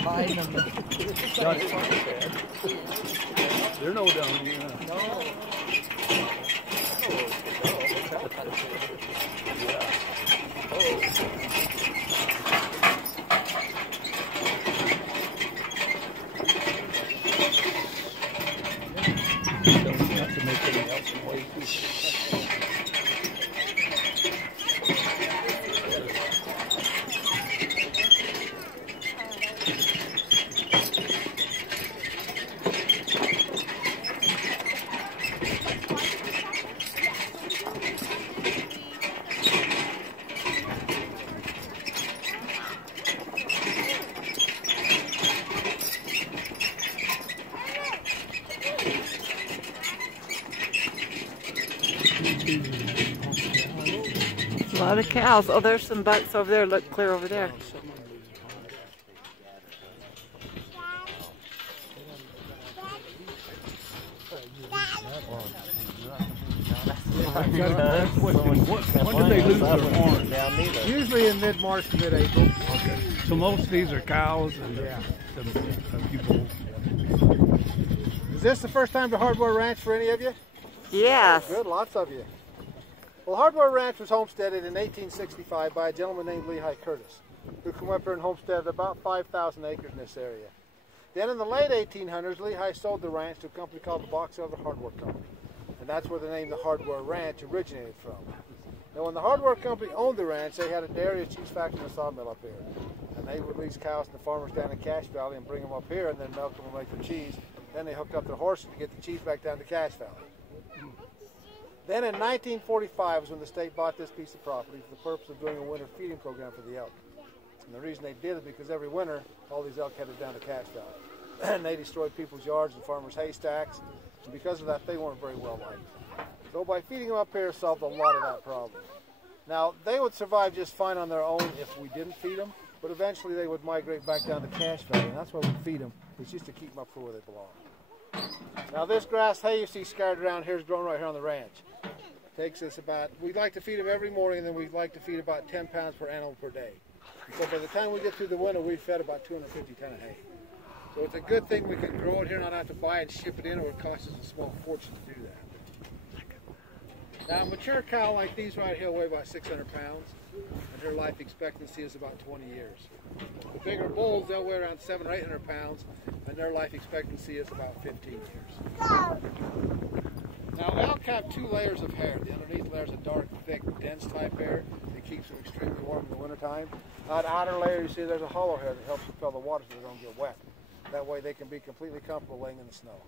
They're hiding them. They're no down here. No. Don't have to make anything else in way too. A lot of cows. Oh, there's some bucks over there. Look clear over there. When do they lose their horns? Usually in mid-March to mid-April. Okay. So most of these are cows and Yeah. a few bulls. Is this the first time to Hardware Ranch for any of you? Yes. Good, lots of you. Well, Hardware Ranch was homesteaded in 1865 by a gentleman named Lehigh Curtis, who came up here and homesteaded about 5,000 acres in this area. Then in the late 1800s, Lehigh sold the ranch to a company called the Box Elder Hardware Company. And that's where the name the Hardware Ranch originated from. Now when the hardware company owned the ranch, they had a dairy, a cheese factory, and a sawmill up here. And they would lease cows to the farmers down in Cache Valley and bring them up here and then milk them and make their cheese. Then they hooked up their horses to get the cheese back down to Cache Valley. Then in 1945 was when the state bought this piece of property for the purpose of doing a winter feeding program for the elk. And the reason they did it because every winter, all these elk headed down to Cache Valley. And they destroyed people's yards and farmers' haystacks. And because of that, they weren't very well liked. So by feeding them up here, solved a lot of that problem. Now, they would survive just fine on their own if we didn't feed them, but eventually they would migrate back down to Cache Valley, and that's why we feed them. It's just to keep them up for where they belong. Now, this grass hay you see scattered around here is grown right here on the ranch. Takes us about, we like to feed them every morning, and then we like to feed about 10 pounds per animal per day. So by the time we get through the winter, we've fed about 250 tons of hay. So it's a good thing we can grow it here, not have to buy it and ship it in, or it costs us a small fortune to do that. Now, a mature cow like these right here weigh about 600 pounds, and their life expectancy is about 20 years. The bigger bulls, they'll weigh around 700 or 800 pounds, and their life expectancy is about 15 years. Now, elk have two layers of hair. The underneath layer is a dark, thick, dense type hair that keeps them extremely warm in the wintertime. That outer layer, you see there's a hollow hair that helps repel the water so they don't get wet. That way they can be completely comfortable laying in the snow.